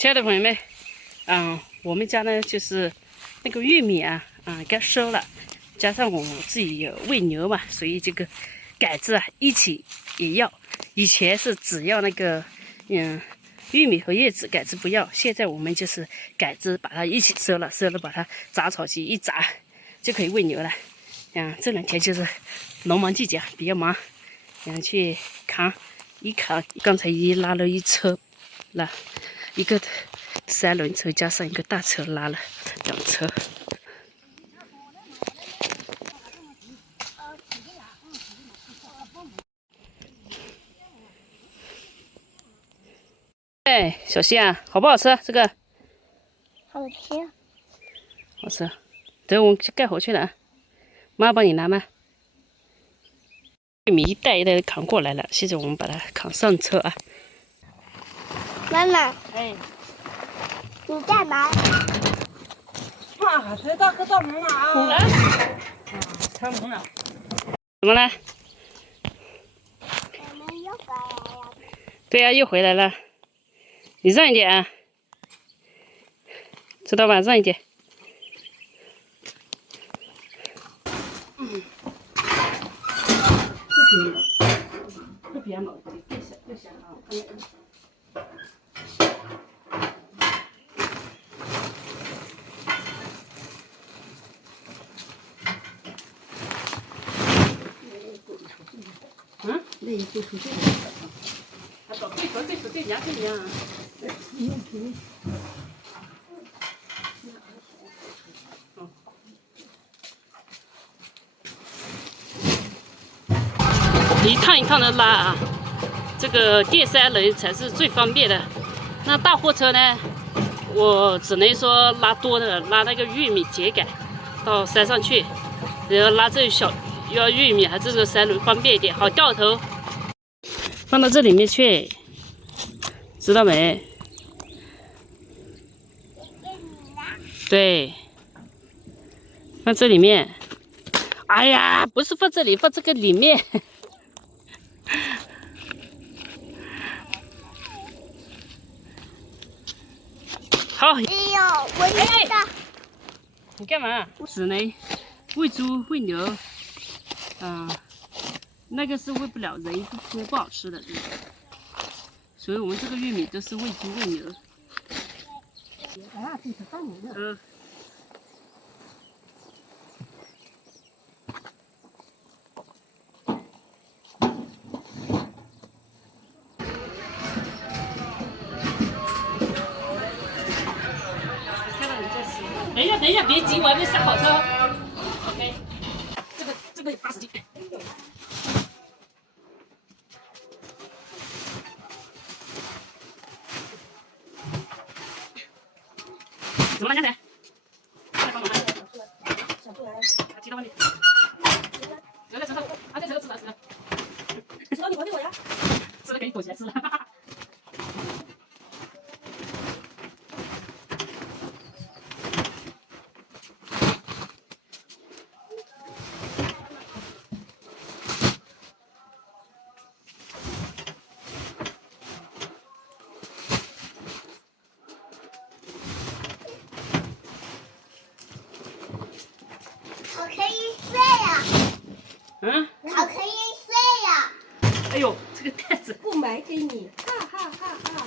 亲爱的朋友们，我们家呢就是那个玉米啊，该收了，加上我自己有喂牛嘛，所以这个杆子啊一起也要。以前是只要那个玉米和叶子，杆子不要。现在我们就是杆子把它一起收了，收了把它杂草机一杂就可以喂牛了。这2天就是农忙季节，比较忙，去扛，刚才拉了一车了。一个3轮车加上一个大车拉了2车。哎，小溪啊，好不好吃？这个好吃，好吃。等我盖回去了啊，妈帮你拿吗？玉米一袋一袋的扛过来了，现在我们把它扛上车啊。妈妈，哎，你干嘛？这大哥到门了啊！开门了。怎么了？我们又回来了。对呀，又回来了。你让一点啊，知道吧？让一点。这边嘛，别想啊。那一步出去了。他说对，两个样。一趟一趟的拉啊，这个电3轮才是最方便的。那大货车呢，我只能说拉多的，拉那个玉米秸秆到山上去，然后拉这小要玉米，还是这个3轮方便一点，好掉头，放到这里面去，知道没？对，放这里面。哎呀，不是放这里，放这个里面。好。哎呦，我也的。你干嘛？只能喂猪喂牛，那个是喂不了人，不好吃的，所以我们这个玉米都是喂猪喂牛。这是大牛的。等一下，别急，我还没上好车。OK， 这个有80斤。怎么了，家姐？来帮忙吗？想出来。骑到外面。留在车上，在车上吃了。吃了你还给我呀？吃了可以躲起来吃了。我可以睡呀。我可以睡呀。哎呦，这个袋子不买给你，哈哈哈哈哈！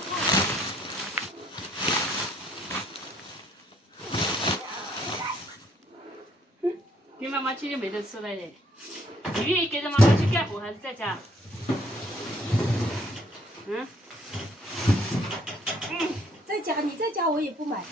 给妈妈去就没得吃了嘞。你愿意跟着妈妈去干活还是在家？在家，你在家我也不买。